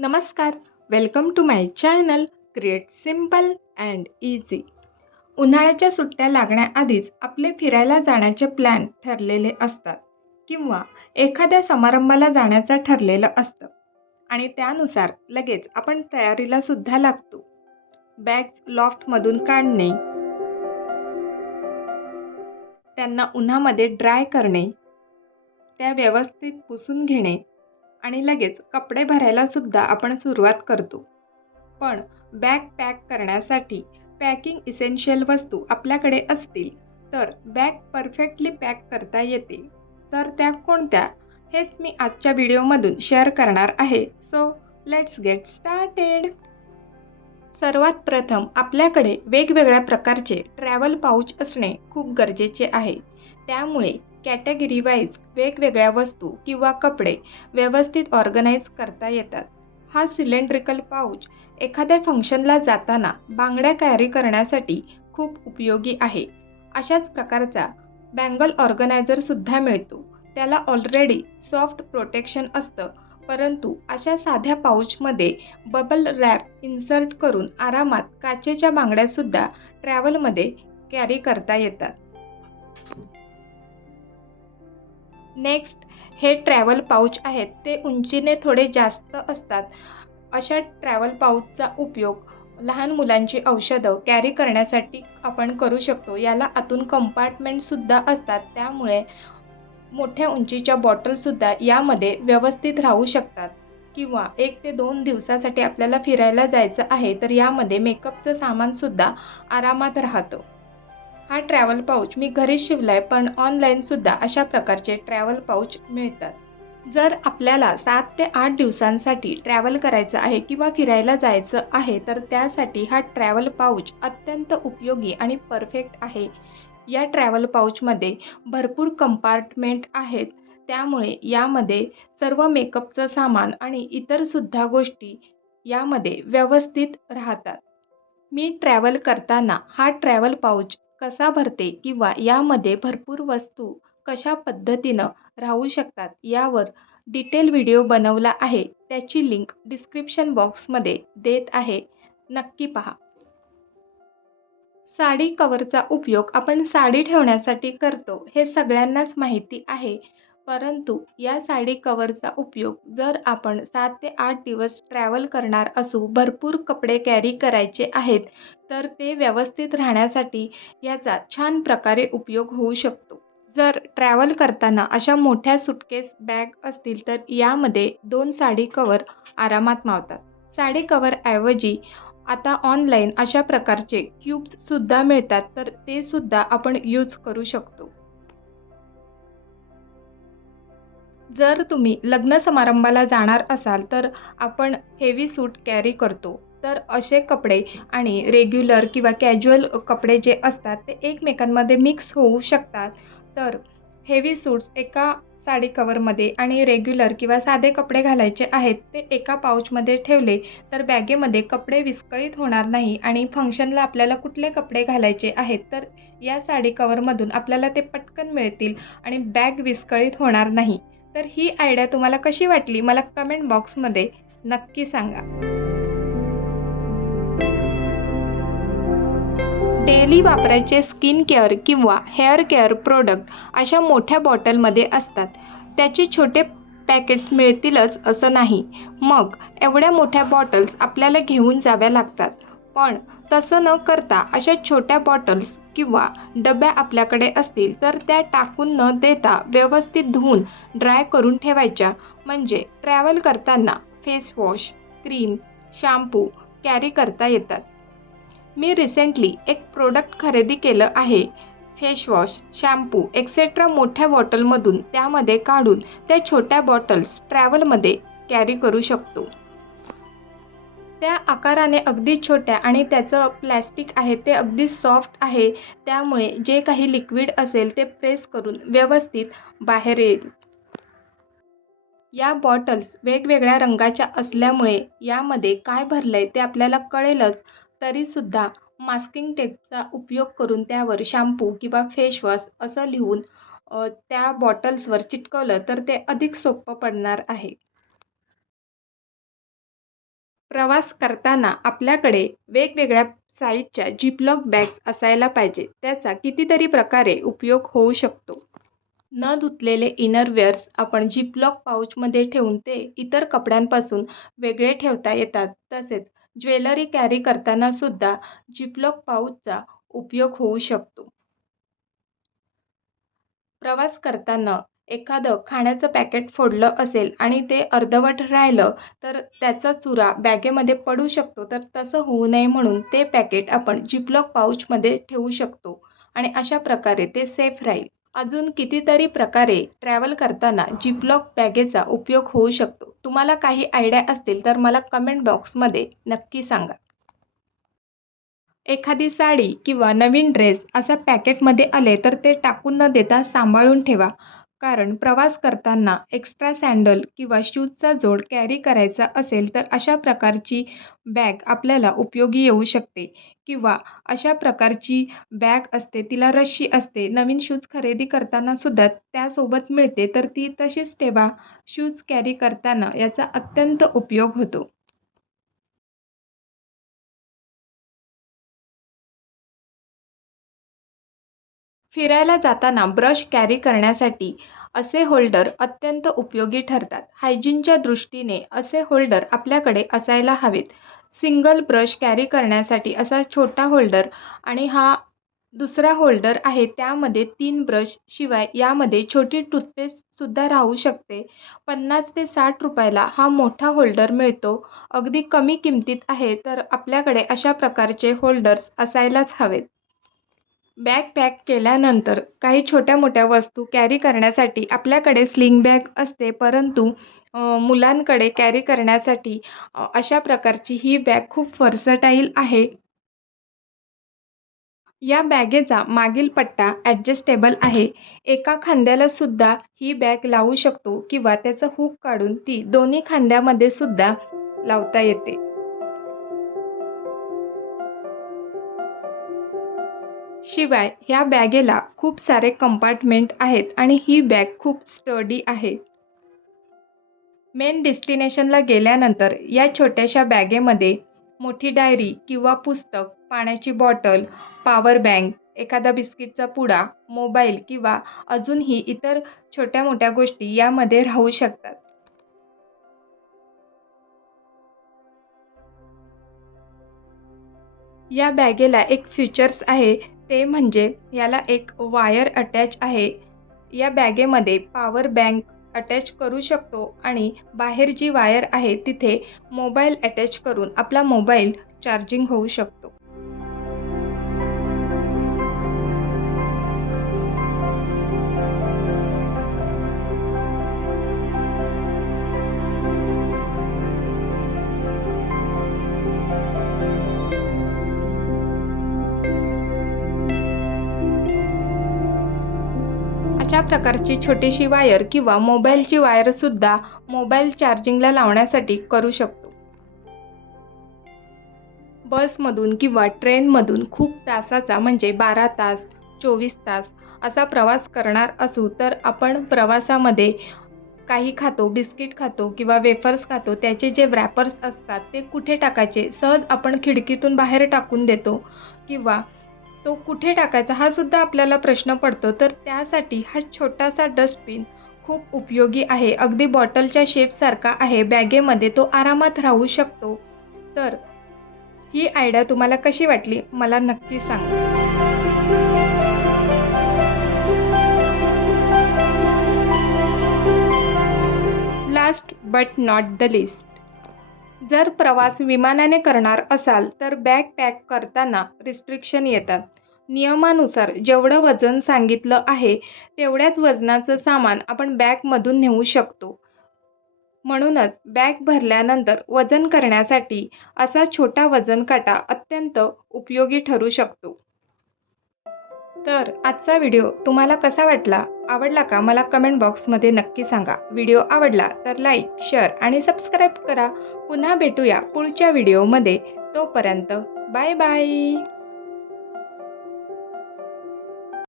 नमस्कार, welcome to my channel create simple and easy. उन्हाळ्याच्या सुट्ट्या लागण्याआधीच आपले फिरायला जाण्याचे प्लॅन ठरलेले असतात किंवा एखाद्या समारंभाला जाण्याचं ठरलेलं असतं आणि त्यानुसार लगेच आपण तयारीला सुद्धा लागतो. बॅग्स लॉफ्टमधून काढणे, त्यांना उन्हामध्ये ड्राय करणे, त्या व्यवस्थित पुसून घेणे आणि लगेच कपडे भरायला सुद्धा आपण सुरुवात करतो. पण बॅग पॅक करण्यासाठी पॅकिंग इसेन्शियल वस्तू आपल्याकडे असतील तर बॅग परफेक्टली पॅक करता येते. तर त्या कोणत्या हेच मी आजच्या व्हिडिओमधून शेअर करणार आहे. So let's get started. सर्वात प्रथम आपल्याकडे वेगवेगळ्या प्रकारचे ट्रॅव्हल पाऊच असणे खूप गरजेचे आहे. त्यामुळे कॅटेगरी वाईज वेगवेगळ्या वस्तू किंवा कपडे व्यवस्थित ऑर्गनाईज करता येतात. हा सिलेंड्रिकल पाऊच एखाद्या फंक्शनला जाताना बांगड्या कॅरी करण्यासाठी खूप उपयोगी आहे. अशाच प्रकारचा बँगल ऑर्गनायझरसुद्धा मिळतो. त्याला ऑलरेडी सॉफ्ट प्रोटेक्शन असतं, परंतु अशा साध्या पाऊचमध्ये बबल रॅप इन्सर्ट करून आरामात काचेच्या बांगड्यासुद्धा ट्रॅव्हलमध्ये कॅरी करता येतात. नेक्स्ट, हे ट्रॅव्हल पाऊच आहेत ते उंचीने थोडे जास्त असतात. अशा ट्रॅव्हल पाऊचचा उपयोग लहान मुलांची औषधं कॅरी करण्यासाठी आपण करू शकतो. याला आतून कंपार्टमेंटसुद्धा असतात, त्यामुळे मोठ्या उंचीच्या बॉटलसुद्धा यामध्ये व्यवस्थित राहू शकतात. किंवा 1 ते 2 दिवसासाठी आपल्याला फिरायला जायचं आहे तर यामध्ये मेकअपचं सामानसुद्धा आरामात राहतं. हा ट्रॅव्हल पाऊच मी घरीच शिवला आहे, पण ऑनलाईनसुद्धा अशा प्रकारचे ट्रॅव्हल पाऊच मिळतात. जर आपल्याला 7 ते 8 दिवसांसाठी ट्रॅव्हल करायचं आहे किंवा फिरायला जायचं आहे तर त्यासाठी हा ट्रॅव्हल पाऊच अत्यंत उपयोगी आणि परफेक्ट आहे. या ट्रॅव्हल पाऊचमध्ये भरपूर कंपार्टमेंट आहेत, त्यामुळे यामध्ये सर्व मेकअपचं सामान आणि इतरसुद्धा गोष्टी यामध्ये व्यवस्थित राहतात. मी ट्रॅव्हल करताना हा ट्रॅव्हल पाऊच कसा भरते किंवा यामध्ये भरपूर वस्तू कशा पद्धतीनं राहू शकतात यावर डिटेल व्हिडिओ बनवला आहे. त्याची लिंक डिस्क्रिप्शन बॉक्समध्ये देत आहे, नक्की पहा. साडी कव्हरचा उपयोग आपण साडी ठेवण्यासाठी करतो हे सगळ्यांनाच माहिती आहे. परंतु या साडी कव्हरचा उपयोग जर आपण 7 ते 8 दिवस ट्रॅव्हल करणार असू, भरपूर कपडे कॅरी करायचे आहेत, तर ते व्यवस्थित राहण्यासाठी याचा छान प्रकारे उपयोग होऊ शकतो. जर ट्रॅव्हल करताना अशा मोठ्या सुटकेस बॅग असतील तर यामध्ये 2 साडी कव्हर आरामात मावतात. साडी कव्हरऐवजी आता ऑनलाईन अशा प्रकारचे क्यूब्ससुद्धा मिळतात, तर ते सुद्धा आपण यूज करू शकतो. जर तुम्ही लग्न समारंभाला जाणार असाल तर आपण हेवी सूट कॅरी करतो. तर असे कपडे आणि रेग्युलर किंवा कॅज्युअल कपडे जे असतात ते एकमेकांमध्ये मिक्स होऊ शकतात. तर हेवी सूट्स एका साडी कव्हरमध्ये आणि रेग्युलर किंवा साधे कपडे घालायचे आहेत ते एका पाऊचमध्ये ठेवले तर बॅगेमध्ये कपडे विस्कळीत होणार नाही आणि फंक्शनला आपल्याला कुठले कपडे घालायचे आहेत तर या साडी कव्हरमधून आपल्याला ते पटकन मिळतील आणि बॅग विस्कळीत होणार नाही. तर ही आयडिया तुम्हाला कशी वाटली मला कमेंट बॉक्समध्ये नक्की सांगा. डेली वापरायचे स्किन केअर किंवा हेअर केअर प्रोडक्ट अशा मोठ्या बॉटलमध्ये असतात. त्याचे छोटे पॅकेट्स मिळतीलच असं नाही. मग एवढ्या मोठ्या बॉटल्स आपल्याला घेऊन जाव्या लागतात. पण तसं न करता अशा छोट्या बॉटल्स किंवा डब्या आपल्याकडे असतील तर त्या टाकून न देता व्यवस्थित धुवून ड्राय करून ठेवायच्या. म्हणजे ट्रॅव्हल करताना face wash, cream, shampoo carry करता येतात. मी रिसेंटली एक प्रोडक्ट खरेदी केलं आहे. फेस वॉश, शॅम्पू एक्सेट्रा मोठ्या बॉटलमधून त्यामध्ये काढून त्या छोट्या बॉटल्स ट्रॅव्हलमध्ये कॅरी करू शकतो. त्या आकाराने अगदी छोट्या आणि त्याचं प्लॅस्टिक आहे ते अगदी सॉफ्ट आहे, त्यामुळे जे काही लिक्विड असेल ते प्रेस करून व्यवस्थित बाहेर येईल. या बॉटल्स वेगवेगळ्या रंगाच्या असल्यामुळे यामध्ये काय भरलंय ते आपल्याला कळेलच. तरीसुद्धा मास्किंग टेपचा उपयोग करून त्यावर शॅम्पू किंवा फेस वॉश असं लिहून त्या बॉटल्सवर चिटकवलं तर ते अधिक सोपं पडणार आहे. प्रवास करताना आपल्याकडे वेगवेगळ्या साईजच्या जिपलॉक बॅग्स असायला पाहिजे. त्याचा कितीतरी प्रकारे उपयोग होऊ शकतो. न धुतलेले इनरवेअर्स आपण जिपलॉक पाऊचमध्ये ठेवून ते इतर कपड्यांपासून वेगळे ठेवता येतात. तसेच ज्वेलरी कॅरी करताना सुद्धा जिपलॉक पाऊचचा उपयोग होऊ शकतो. प्रवास करताना एखादं खाण्याचं पॅकेट फोडलं असेल आणि ते अर्धवट राहिलं तर त्याचा चुरा बॅगेमध्ये पडू शकतो. तर तसं होऊ नये म्हणून ते पॅकेट आपण जिपलॉक पाऊचमध्ये ठेवू शकतो आणि अशा प्रकारे ते सेफ राहील. अजून कितीतरी प्रकारे ट्रॅव्हल करताना जिपलॉक बॅगेचा उपयोग होऊ शकतो. तुम्हाला काही आयडिया असतील तर मला कमेंट बॉक्समध्ये नक्की सांगा. एखादी साडी किंवा नवीन ड्रेस असा पॅकेटमध्ये आले तर ते टाकून न देता सांभाळून ठेवा. कारण प्रवास करताना एक्स्ट्रा सँडल किंवा शूजचा जोड कॅरी करायचा असेल तर अशा प्रकारची बॅग आपल्याला उपयोगी येऊ शकते. किंवा अशा प्रकारची बॅग असते, तिला रश्शी असते. नवीन शूज खरेदी करताना सुद्धा त्यासोबत मिळते, तर ती तशीच ठेवा. शूज कॅरी करताना याचा अत्यंत उपयोग होतो. फिरायला जाताना ब्रश कॅरी करण्यासाठी असे होल्डर अत्यंत उपयोगी ठरतात. हायजीनच्या दृष्टीने असे होल्डर आपल्याकडे असायला हवेत. सिंगल ब्रश कॅरी करण्यासाठी असा छोटा होल्डर आणि हा दुसरा होल्डर आहे त्यामध्ये 3 ब्रश शिवाय यामध्ये छोटी टूथपेस्टसुद्धा राहू शकते. 50 ते 60 रुपयाला हा मोठा होल्डर मिळतो. अगदी कमी किमतीत आहे, तर आपल्याकडे अशा प्रकारचे होल्डर्स असायलाच हवेत. बॅग पॅक केल्यानंतर काही छोट्या-मोठ्या वस्तू कॅरी करण्यासाठी आपल्याकडे स्लिंग बॅग असते, परंतु मुलांकडे कॅरी करण्यासाठी अशा प्रकारची ही बॅग खूप व्हर्सटाईल आहे. या बॅगेचा मागील पट्टा ॲडजस्टेबल आहे. एका खांद्याला सुद्धा ही बॅग लावू शकतो किंवा त्याचं हूक काढून ती दोन्ही खांद्यामध्ये सुद्धा लावता येते. शिवाय ह्या बॅगेला खूप सारे कंपार्टमेंट आहेत आणि ही बॅग खूप स्टडी आहे. मेन डेस्टिनेशनला गेल्यानंतर या छोट्याशा बॅगेमध्ये मोठी डायरी किंवा पुस्तक, पाण्याची बॉटल, पॉवर बँक, एखादा बिस्किटचा पुडा, मोबाईल किंवा अजूनही इतर छोट्या-मोठ्या गोष्टी यामध्ये राहू शकतात. या बॅगेला एक फीचर्स आहे, ते म्हणजे याला एक वायर अटॅच आहे. या बॅगेमध्ये पॉवर बँक अटॅच करू शकतो आणि बाहेर जी वायर आहे तिथे मोबाईल अटॅच करून आपला मोबाईल चार्जिंग होऊ शकतो. अशा प्रकारची छोटीशी वायर किंवा मोबाईलची वायरसुद्धा मोबाईल चार्जिंगला लावण्यासाठी करू शकतो. बसमधून किंवा ट्रेनमधून खूप तासाचा म्हणजे 12 तास, 24 तास असा प्रवास करणार असू तर आपण प्रवासामध्ये काही खातो, बिस्किट खातो किंवा वेफर्स खातो, त्याचे जे रॅपर्स असतात ते कुठे टाकायचे? सहज आपण खिडकीतून बाहेर टाकून देतो किंवा तो कुठे टाकायचा हा सुद्धा आपल्याला प्रश्न पडतो. तर त्यासाठी हा छोटासा डस्टबिन खूप उपयोगी आहे. अगदी बॉटलच्या शेपसारखा आहे. बॅगेमध्ये तो आरामात राहू शकतो. तर ही आयडिया तुम्हाला कशी वाटली मला नक्की सांगा. Last but not the list, जर प्रवास विमानाने करणार असाल तर बॅग पॅक करताना रिस्ट्रिक्शन येतात. नियमानुसार जेवढं वजन सांगितलं आहे तेवढ्याच वजनाचं सामान आपण बॅगमधून नेऊ शकतो. म्हणूनच बॅग भरल्यानंतर वजन करण्यासाठी असा छोटा वजन काटा अत्यंत उपयोगी ठरू शकतो. तर आजचा व्हिडिओ तुम्हाला कसा वाटला? आवडला का? मला कमेंट बॉक्समध्ये नक्की सांगा. व्हिडिओ आवडला तर लाईक, शेअर आणि सबस्क्राईब करा. पुन्हा भेटूया पुढच्या व्हिडिओमध्ये. तोपर्यंत बाय बाय.